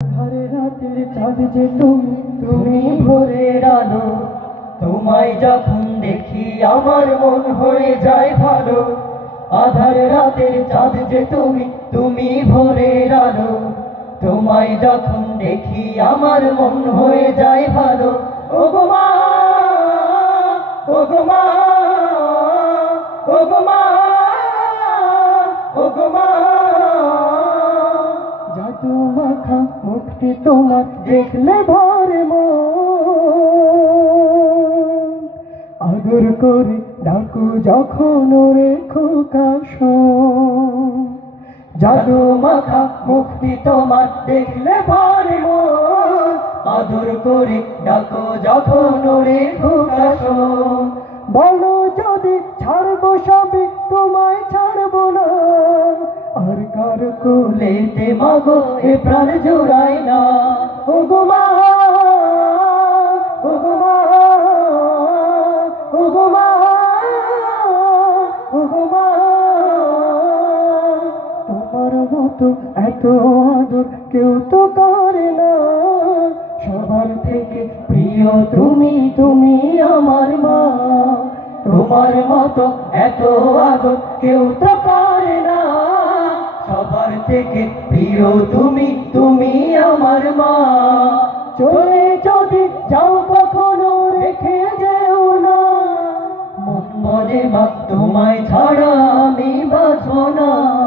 ঘরে রাতের চাঁদ যে তুমি, তুমি ভোরের আলো। তোমায় যখন দেখি আমার মন হয়ে যায় ভালো। আধার রাতের চাঁদ যে তুমি, তুমি ভোরের আলো। তোমায় যখন দেখি আমার মন হয়ে যায় ভালো। ওগো মা, ওগো মা, ওগো মা, ওগো মা। জাদু মাখা মুখটি তোমার দেখলে ভরে মন। আদর করে ডাকু যখন ওরে খোকা শোন। জাদু মাখা মুখটি তোমার দেখলে ভরে মন। আদর করে ডাকো যখন ওরে খোকা শোন। বলো যদি ছাড়বো সবে, তোমায় ছাড়বো না। আর কার কোলেতে মাগো এ প্রাণ জুড়ায় না। ওগো মা, ওগো মা, ওগো মা, ওগো মা। তোমার মতো এত আদর কেউ তো করে না। সবার থেকে প্রিয় তুমি, তুমি আমার মা। তোমার মতো এত আদর কেউ তো করে না। সবার থেকে প্রিয় তুমি, তুমি আমার মা। চলে যদি যাও কখনো রেখে যেও না। মন বলে মা তোমায় ছাড়া আমি বাঁচব না।